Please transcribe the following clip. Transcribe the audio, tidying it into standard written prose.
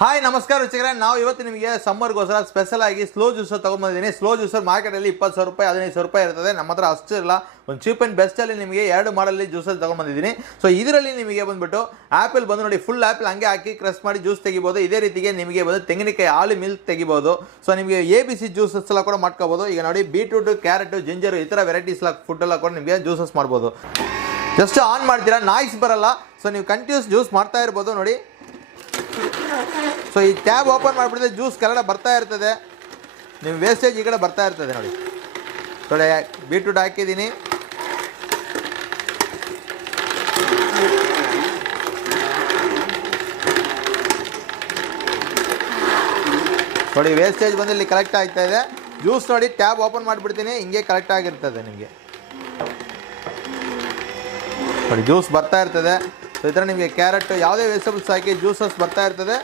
Hi ನಮಸ್ಕಾರ ವೀಕ್ಷಕರೇ, ನಾವು ಇವತ್ತು ನಿಮಗೆ ಸಮ್ಮರ್ಗೋಸ್ಕರ ಸ್ಪೆಷಲ್ ಆಗಿ ಸ್ಲೋ ಜ್ಯೂಸರ್ ತೊಗೊಂಡ್ಬಂದಿದ್ದೀನಿ. ಸ್ಲೋ ಜ್ಯೂಸರ್ ಮಾರ್ಕೆಟಲ್ಲಿ 20,000 ರೂಪಾಯಿ 15,000 ರೂಪಾಯಿ ಇರ್ತದೆ. ನಮ್ಮ ಹತ್ರ ಅಷ್ಟು ಇಲ್ಲ, ಒಂದು ಚೀಪ್ ಆ್ಯಂಡ್ ಬೆಸ್ಟಲ್ಲಿ ನಿಮಗೆ 2 ಮಾಡಲ್ಲಿ ಜ್ಯೂಸಲ್ಲಿ ತೊಗೊಂಡ್ಬಂದಿದ್ದೀನಿ. ಸೊ ಇದರಲ್ಲಿ ನಿಮಗೆ ಬಂದುಬಿಟ್ಟು ಆ್ಯಪಲ್ ಬಂದು ನೋಡಿ, ಫುಲ್ ಆ್ಯಪಲ್ ಹಂಗೆ ಹಾಕಿ ಕ್ರಶ್ ಮಾಡಿ ಜ್ಯೂಸ್ ತೆಗಿಬೋದು. ಇದೇ ರೀತಿಗೆ ನಿಮಗೆ ಬಂದು ತೆಂಗಿನಕಾಯಿ ಹಾಲು ಮಿಲ್ಕ್ ತೆಗಿಬೋದು. ಸೊ ನಿಮಗೆ ABC ಜ್ಯೂಸಸ್ ಎಲ್ಲ ಕೂಡ ಮಾಡ್ಕೋಬೋದು. ಈಗ ನೋಡಿ, ಬೀಟ್ರೂಟು, ಕ್ಯಾರೆಟು, ಜಿಂಜರು ಈ ಥರ ವೆರೈಟೀಸ್ ಎಲ್ಲ ಫುಡ್ ಎಲ್ಲ ಕೂಡ ನಿಮಗೆ ಜ್ಯೂಸಸ್ ಮಾಡ್ಬೋದು. ಜಸ್ಟ್ ಆನ್ ಮಾಡ್ತೀರಾ, ನಾಯ್ಸ್ ಬರಲ್ಲ. ಸೊ ನೀವು ಕಂಟಿನ್ಯೂಸ್ ಜ್ಯೂಸ್ ಮಾಡ್ತಾ ಇರ್ಬೋದು ನೋಡಿ. ಸೊ ಈ ಟ್ಯಾಬ್ ಓಪನ್ ಮಾಡಿಬಿಟ್ಟಿದೆ, ಜ್ಯೂಸ್ ಕೆಳಗಡೆ ಬರ್ತಾ ಇರ್ತದೆ, ನೀವು ವೇಸ್ಟೇಜ್ ಈ ಕಡೆ ಬರ್ತಾ ಇರ್ತದೆ ನೋಡಿ. ಥೋಡೆ ಬೀಟ್ರೂಟ್ ಹಾಕಿದ್ದೀನಿ, ನೋಡಿ ವೇಸ್ಟೇಜ್ ಬಂದು ಇಲ್ಲಿ ಕಲೆಕ್ಟ್ ಆಗ್ತಾ ಇದೆ. ಜ್ಯೂಸ್ ನೋಡಿ, ಟ್ಯಾಬ್ ಓಪನ್ ಮಾಡಿಬಿಡ್ತೀನಿ, ಹಿಂಗೆ ಕಲೆಕ್ಟ್ ಆಗಿರ್ತದೆ ನಿಮಗೆ ನೋಡಿ, ಜ್ಯೂಸ್ ಬರ್ತಾ ಇರ್ತದೆ. ಸೊ ಈ ಥರ ನಿಮಗೆ ಕ್ಯಾರೆಟ್ ಯಾವುದೇ ವೆಜಿಟೇಬಲ್ಸ್ ಹಾಕಿ ಜ್ಯೂಸಸ್ ಬರ್ತಾ ಇರ್ತದೆ.